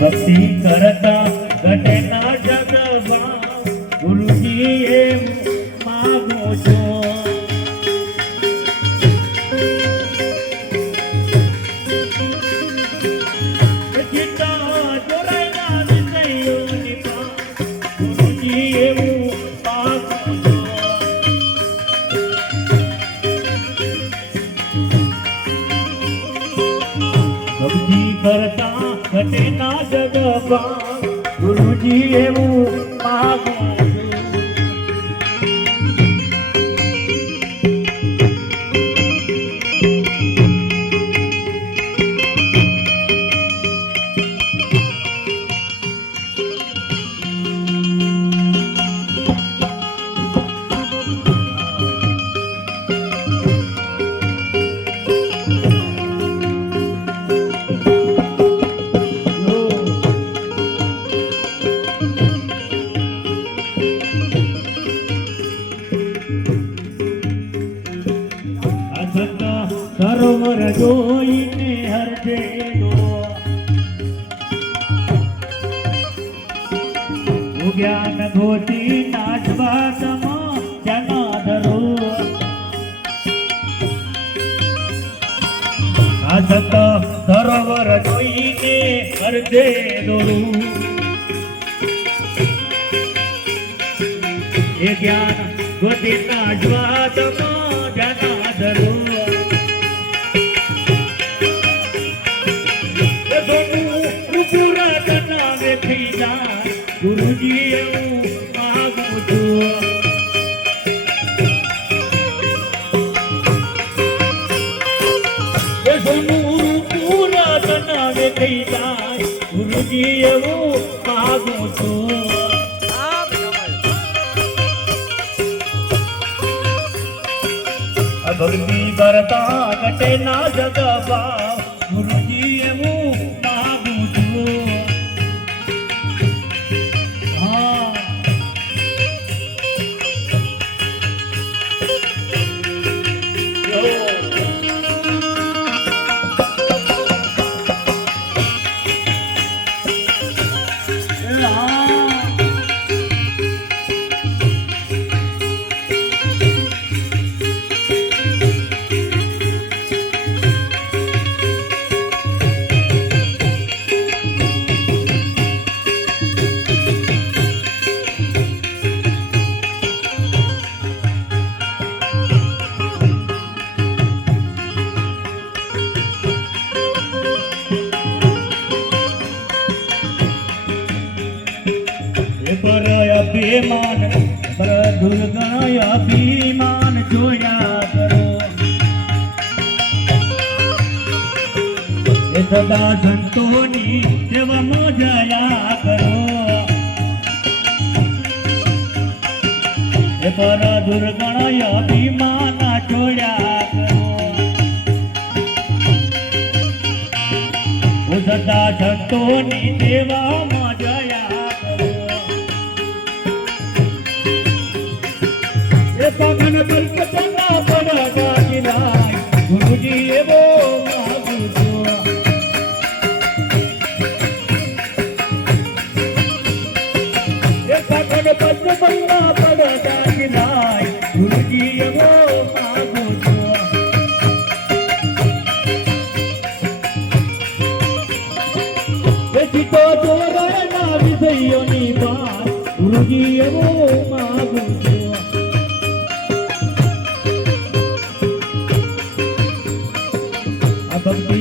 ભક્તિ કરતા કરતા ઘટે ના જગવા ગુરુજી એવું માગું. જ્ઞાન ગોતી નાચવા તમો જનાદરો અસત સરોવર જોઈને અર્ધે દોરું એ જ્ઞાન ગોતી નાચવા તમો જનાધરો ગુરુજી એવું માગું છું સોનું પૂરા બનાવે થઈ જાય ગુરુજી એવું માગું ભક્તિ કરતા ઘટે ના જગવા અભિમાન પર દુર્ગણ અભિમાન, જોયા કરો. એ સદા સંતોની સેવામાં જયા કરો. એ પર દુર્ગણ અભિમાન, જોયા કરો. સદા સંતોની સેવામાં જયા વિષયોની વાત ગુરુજી એવો માગું છું આ ભક્તિ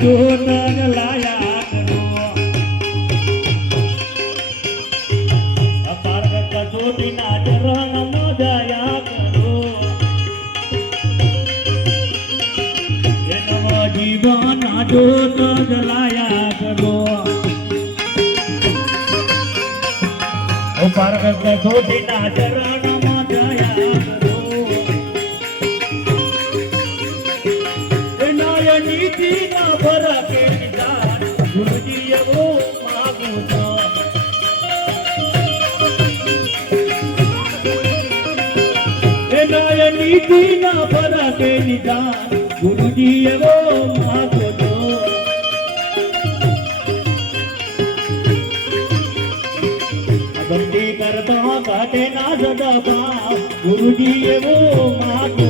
જોત લાયા કરો અપાર કસોટીના ચરણમાં દયા કરો નીતિના ફરકે નિદાન ગુરુજી એવો માગું છો ભક્તિ કરતા કાટે ના સદા ગુરુજી એવો માગો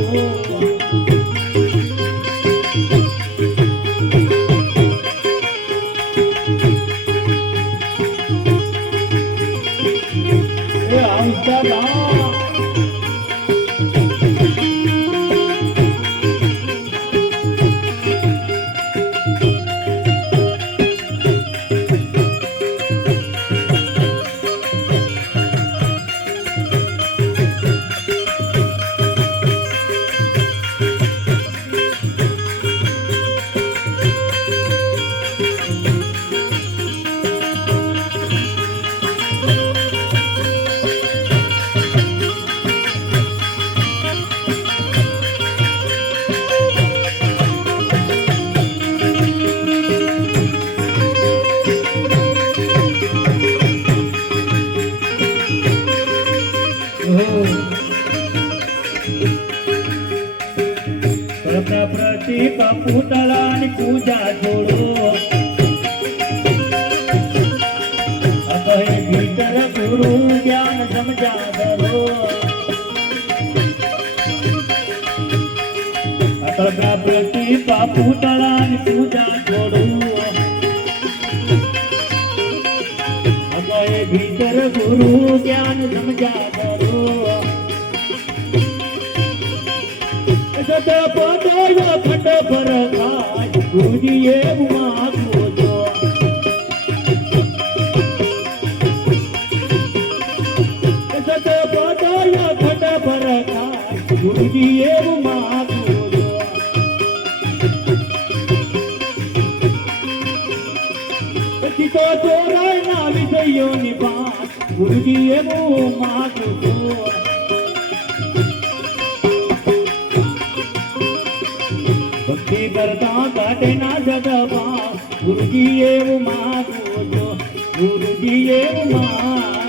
પ્રતિક પૂતળાની પૂજા જોડો. અભય ભીતર ગુરુ જ્ઞાન સમજા ધરો અકળતા પ્રતિક પૂતળાની પૂજા જોડો. અભય ભીતર ગુરુ જ્ઞાન સમજા ધરો પર ખાય ગુરુજી એવું માગો છો. સત ખંડ પર ખાય ગુરુજી એવું માગો છો પછી તો ચોરાય ના વિષયોની વાત ગુરુજી એવું માગો ભક્તિ કરતા કાટે ના જગવા ગુરુજી એવું માગો છો ગુરુજી એવું માગો